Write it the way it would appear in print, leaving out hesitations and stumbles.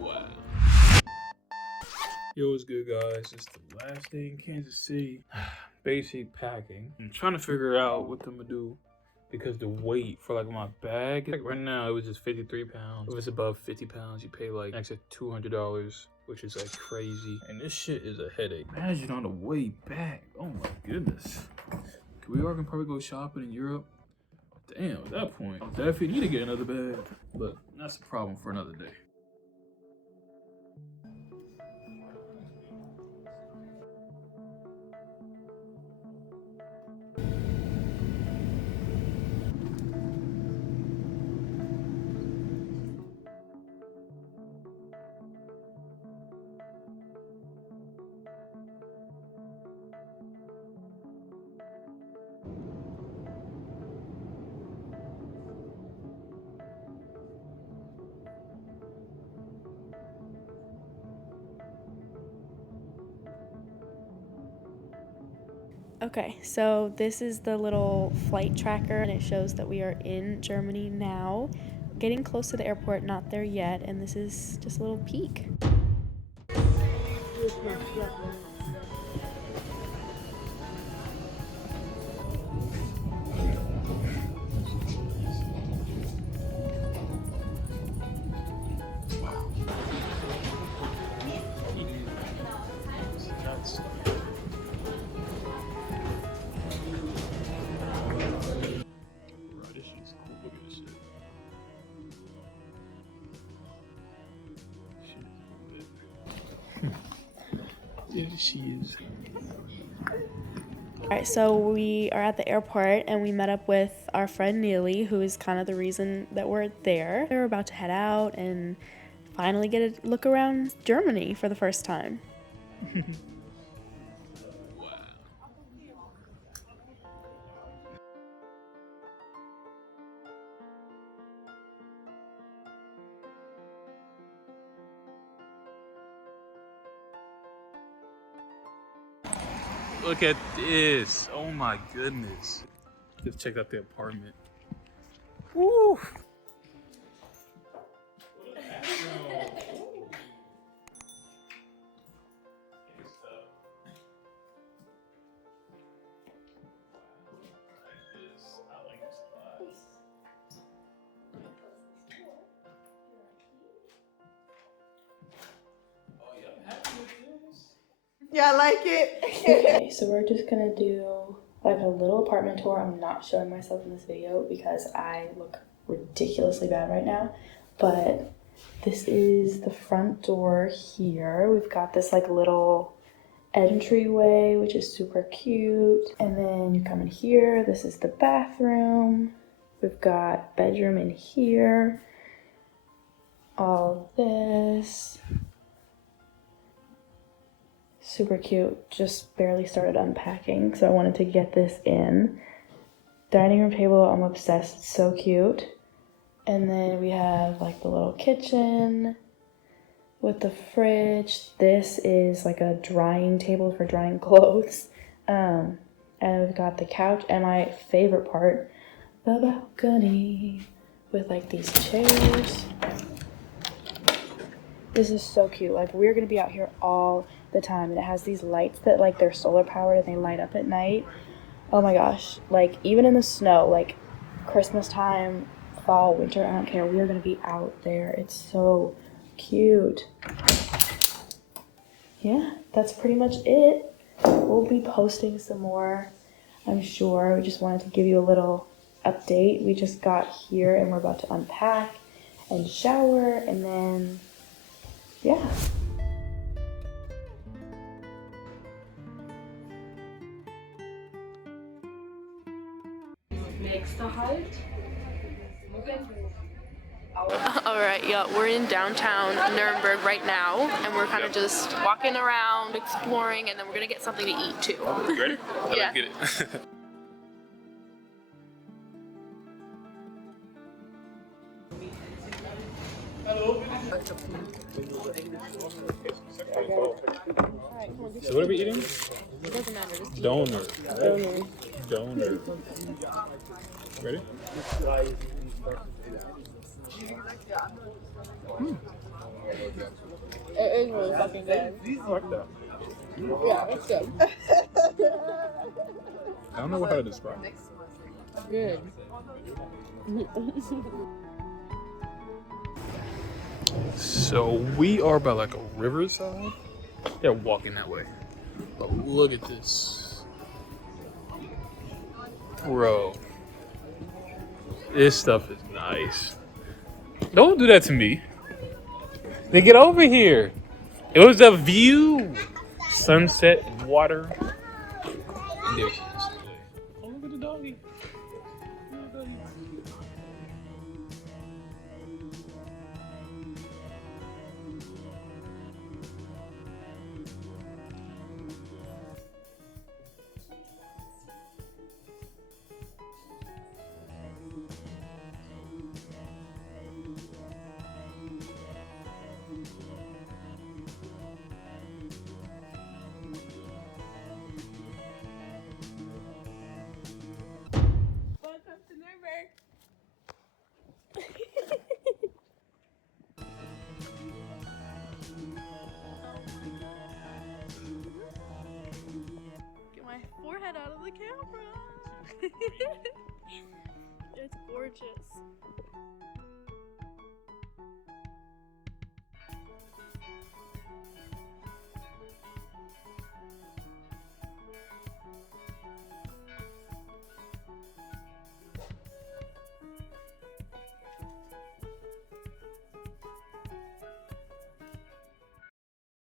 Wow. Yo, what's good, guys? It's the last day in Kansas City. Basic packing. I'm trying to figure out what I'm gonna do because the weight for like my bag, like right now it was just 53 pounds. If it's above 50 pounds, you pay like an extra $200, which is like crazy. And this shit is a headache. Imagine on the way back. Oh my goodness. We are gonna probably go shopping in Europe. Damn, at that point, I definitely need to get another bag. But that's a problem for another day. Okay, so this is the little flight tracker and it shows that we are in Germany now. Getting close to the airport, not there yet, and this is just a little peek. There she is. Alright, so we are at the airport and we met up with our friend Neely, who is kind of the reason that we're there. We're about to head out and finally get a look around Germany for the first time. Look at this. Oh my goodness. Just checked out the apartment. Woo! Yeah, I like it. Okay, so we're just gonna do like a little apartment tour. I'm not showing myself in this video because I look ridiculously bad right now, but this is the front door here. We've got this like little entryway, which is super cute. And then you come in here, this is the bathroom. We've got bedroom in here. All of this. Super cute. Just barely started unpacking, so I wanted to get this in. Dining room table, I'm obsessed. It's so cute. And then we have like the little kitchen with the fridge. This is like a drying table for drying clothes. And we've got the couch and my favorite part, the balcony with like these chairs. This is so cute. Like we're gonna be out here all the time, and it has these lights that like they're solar powered and they light up at night. Oh my gosh, like even in the snow, like Christmas time, fall, winter, I don't care, we are gonna be out there. It's so cute. Yeah, that's pretty much it. We'll be posting some more, I'm sure. We just wanted to give you a little update. We just got here and we're about to unpack and shower, and then yeah. Alright, yeah, we're in downtown Nuremberg right now, and we're kind of just walking around, exploring, and then we're gonna get something to eat too. You ready? Yeah. Get it. So what are we eating? It doesn't matter, just eat. Donor. Donor. Ready? It is really fucking good. I like that. Yeah, it's good. I don't know how to describe it. Good. So we are by like a riverside. They're walking that way. But look at this. Bro. This stuff is nice. Don't do that to me. Then get over here. It was a view. Sunset, water. And there she is. Oh, look at the doggy. Look at the doggy. Welcome to Nuremberg. Get my forehead out of the camera. It's gorgeous.